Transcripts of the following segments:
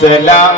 سلام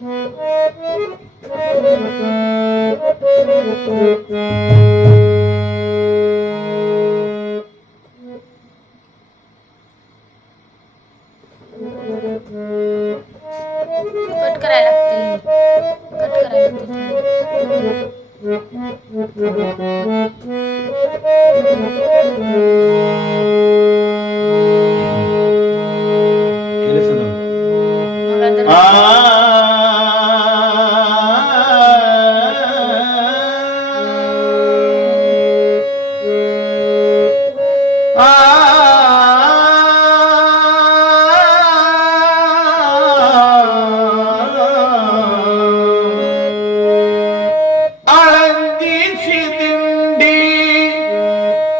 Thank you.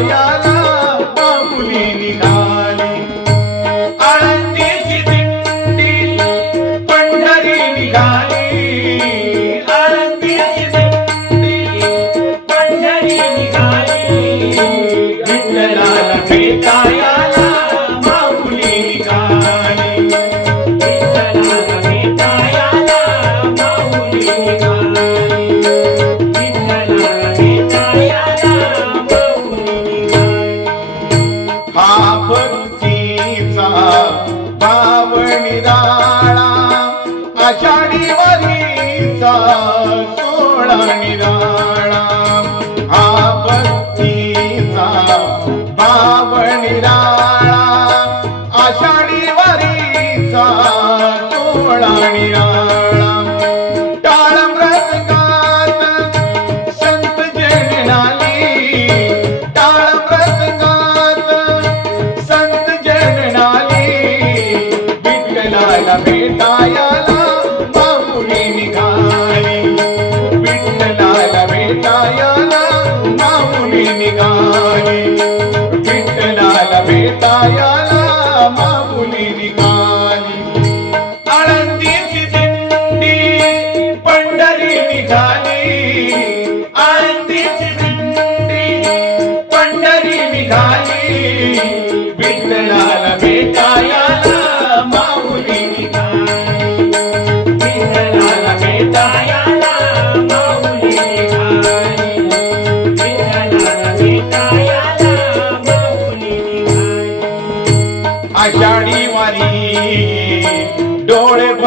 아야.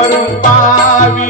வரும் பாவி